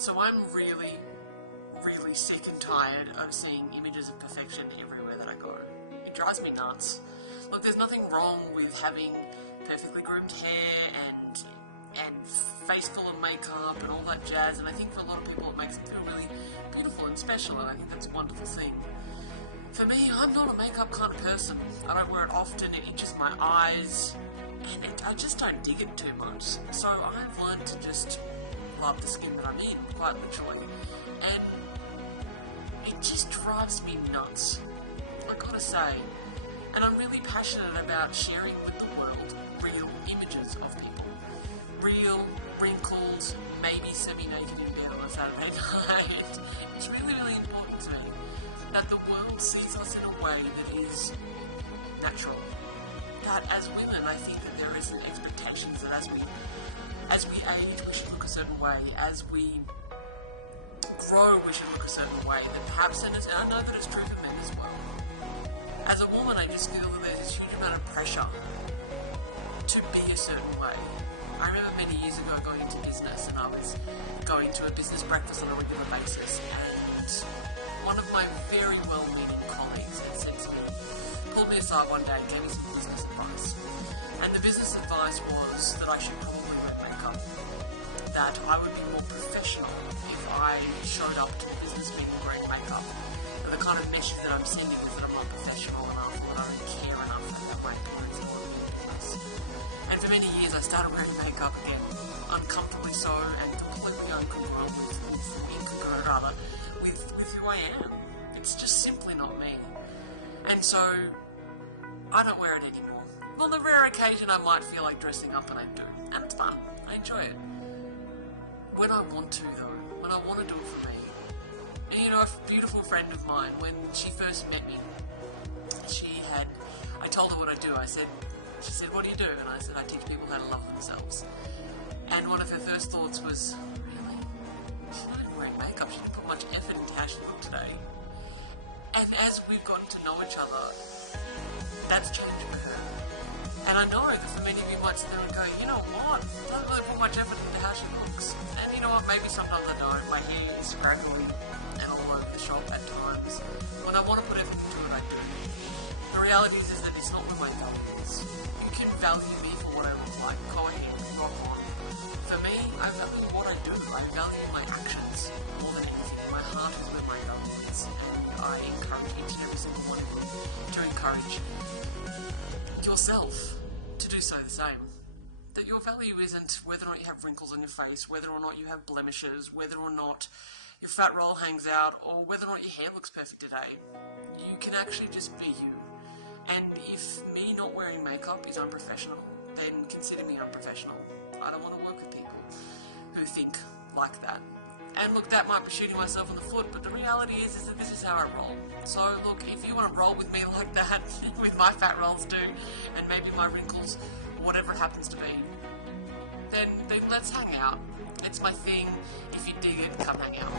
So I'm really, really sick and tired of seeing images of perfection everywhere that I go. It drives me nuts. Look, there's nothing wrong with having perfectly groomed hair and face full of makeup and all that jazz, and I think for a lot of people it makes them feel really beautiful and special, and I think that's a wonderful thing. For me, I'm not a makeup kind of person. I don't wear it often, it itches my eyes, and I just don't dig it too much. So I've learned to just love the skin that I'm in, quite literally, and it just drives me nuts, I gotta say. And I'm really passionate about sharing with the world real images of people. Real, wrinkled, maybe semi-naked in bed on a Saturday night. It's really, really important to me that the world sees us in a way that is natural. That as women, I think that there is an expectation that as we age, we should look a certain way. As we grow, we should look a certain way. That perhaps, and I know that it's true for men as well. As a woman, I just feel that there's this huge amount of pressure to be a certain way. I remember many years ago going into business, and I was going to a business breakfast on a regular basis, and one of my very well-meaning colleagues had said to me, pulled me aside one day and gave me some business advice. And the business advice was that I should probably wear makeup. That I would be more professional if I showed up to a business meeting wearing makeup. But the kind of message that I'm sending is that I'm not professional enough, or that I don't care enough that my appearance is more business. And for many years I started wearing makeup again, uncomfortably so, and completely incongruent with who I am. It's just simply not me. And so I don't wear it anymore. On the rare occasion I might feel like dressing up, and I do, and it's fun. I enjoy it. When I want to, though, when I want to do it for me. And you know, a beautiful friend of mine, when she first met me, I told her what I do. She said, what do you do? And I said, I teach people how to love themselves. And one of her first thoughts was, really? She's not even wearing makeup. She didn't put much effort into how she looked today. And as we've gotten to know each other, that's changed for her. And I know that for many of you might sit there and go, you know what? I don't really put much effort into how she looks. And you know what? Maybe sometimes I don't. My hair is scraggly and all over the shop at times. When I want to put effort into it, I do. The reality is that it's not where my value is. You can value me for what I look like. Go ahead, rock on. For me, I value what I do. I value my actions more than anything. My heart is where my value is. And I encourage each and every single one of you to encourage yourself to do so the same. That your value isn't whether or not you have wrinkles on your face, whether or not you have blemishes, whether or not your fat roll hangs out, or whether or not your hair looks perfect today. You can actually just be you. And if me not wearing makeup is unprofessional, then consider me unprofessional. I don't want to work with people who think like that. And look, that might be shooting myself in the foot, but the reality is that this is how I roll. So look, if you want to roll with me like that, with my fat rolls too, and maybe my wrinkles, whatever it happens to be, then let's hang out. It's my thing. If you dig it, come hang out.